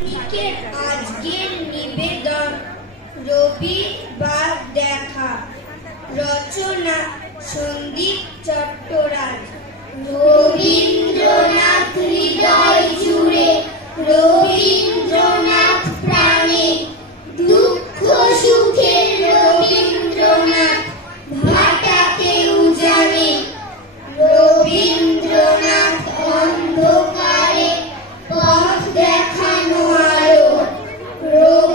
আজকের নিবেদন রবিবার দেখা। রচনা সন্দীপ চট্টরাজ।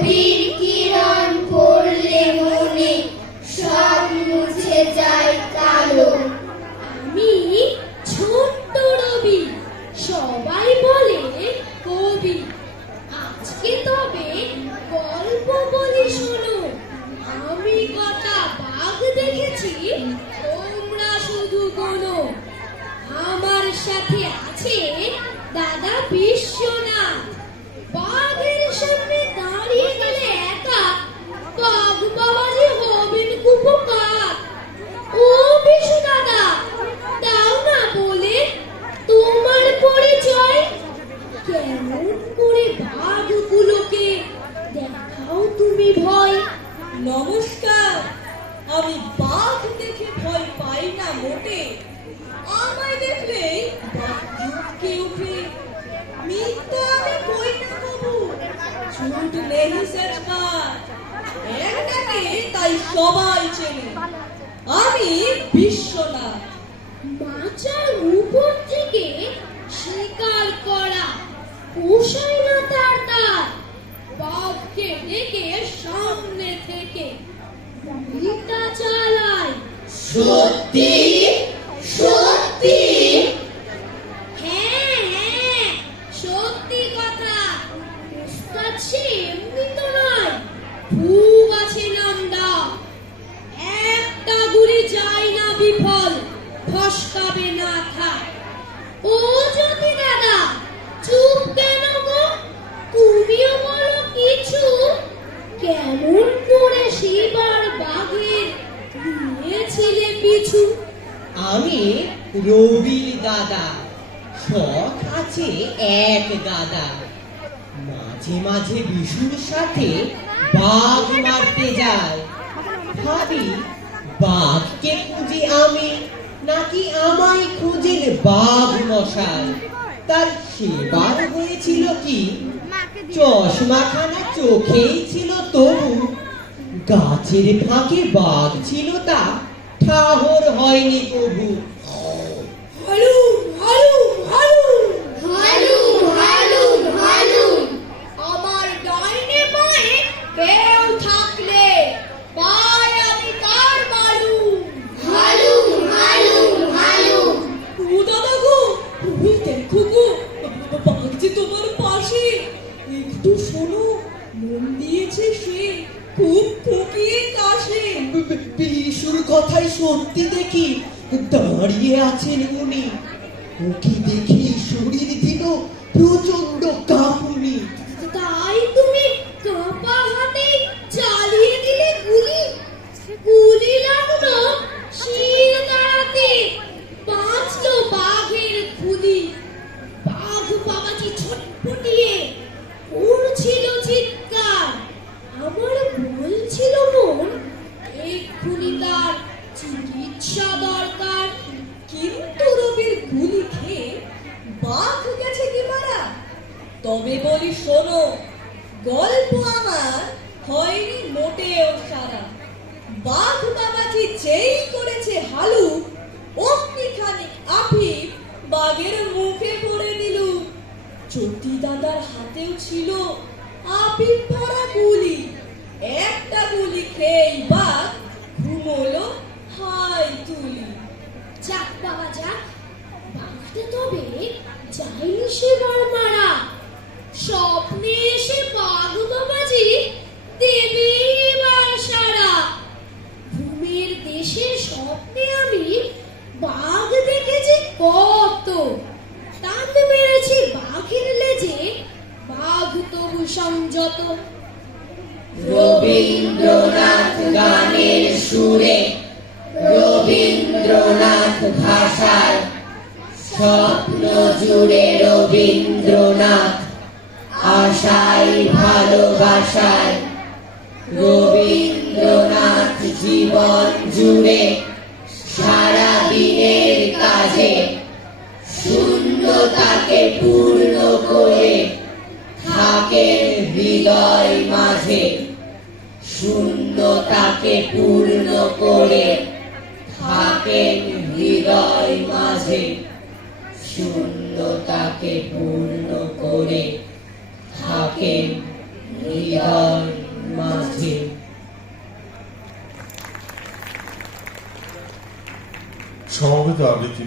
রবির কিরণ পড়লে মনে সব মুছে যায় কালো। আমি ছোট্ট রবি, সবাই বলে কবি। আজকে তবে গল্প বলি শোনো। আমি কটা বাঘ দেখেছি, তোমরা শুধু কোনো আমার সাথে আছে দাদা বিশ্বনাথ বাঘের সামনে দাঁড়িয়ে গেলে একা বাঘ বাবাজি হবেন কুপকার ও বিশু দাদা দাও না বলে তোমার পরিচয় কেমন করে বাঘগুলোকে দেখাও তুমি ভয় নমস্কার আমি বাঘ দেখে ভয় পাই না মোটে আমায় দেখলেই বাঘ চুপকে উঠে মিথ্যে আমি কই না বাবু ঝুট নেই সরকার একটাকে তাই সবাই চেনে। আমি বিশ্বনাথ। মাচার উপর থেকে শিকার করা। পোষায় না তার তার বাঘকে ডেকে সামনে থেকে। চালায়। সত্যি হ্যাঁ হ্যাঁ সত্যি কথা উস্তাদ সে এমনি তো নয় খুব আছে নামডা একটা গুলি বিফল, ফসকাবে না থাক। ও জ্যোতি দাদা, চুপ কেন গো? তুমিও বলো কিছু। কেমন করে সেবার বাঘের নিয়েছিলে পিছু? আমি রবির দাদা, শখ আছে এক গাদা মাঝে মাঝে বিশুর সাথে বাঘ মারতে যায় ভাবি বাঘকে খুঁজি আমি? নাকি আমায় খুঁজেন বাঘ মশাই? তার সেবার হয়েছিল কি? চশমাখানা চোখেই ছিল তবু গাছের ফাঁকে বাঘ ছিল তা ঠাহর হয়নি কবু। হালু হালু হালু হালু হালু হালু আমার ডাইনে পায়ে কেউ থাকলে পায় আমি তার মালু হালু হালু হালু ও দাদা গো দেখো বাঘ তোমার পাশে। একটু শোনো, মন দিয়েছে সে খুব ফুকিয়ে কাশে। বিশুর কথাই সত্যি দেখি, দাঁড়িয়ে আছেন উনি। ওকে দেখি শরীর দিল প্রচণ্ড কাঁপুনি তাই তুমি কাঁপা হাতে চালিয়ে দিলে গুলি গুলি লাগল শির দাঁড়াতে বাঁচলো বাঘের খুলি বাঘ বাবাজি ছটপটিয়ে উড়ছিল চিৎকার আমার বলছিল মন এক্ষুনি তার চিকিৎসা দরকার কিন্তু রবির গুলি খেয়ে বাঘ গেছে কি মারা তবে বলি, শোনো, গল্প আমার হয়নি মোটেও সারা। বাঘ বাবাজি যেই করেছে হালু অমনি খানিক আফিম বাঘের মুখে পড়ে দিল চটি দাদার হাতেও ছিল আপি ভরা গুলি। একটা গুলি খেয়েই বাঘ ঘুমোলো হাই তুলি। যাক বাবা, যাক। বাঘটা তবে যায়নি সেবার মারা। স্বপ্নে এসে বাঘ বাবাজি দেবে এবার সারা। ঘুমের স্বপ্নে আমি বাঘ দেখেছি কত। টান মেরেছি বাঘের লেজে, বাঘ তবু সংযত। রবীন্দ্রনাথ গানের সুরে, রবীন্দ্রনাথ ভাষায়, স্বপ্ন জুড়ে রবীন্দ্রনাথ ভাষায় ভালোবাসায়। রবীন্দ্রনাথ জীবন জুড়ে সারা দিনের কাজে, শূন্যতাকে পূর্ণ করে থাকেন হৃদয় মাঝে, শূন্যতাকে পূর্ণ করে থাকেন হৃদয় মাঝে, শূন্যতাকে পূর্ণ করে থাকেন হৃদয় মাঝে। সমবেত আবৃত্তি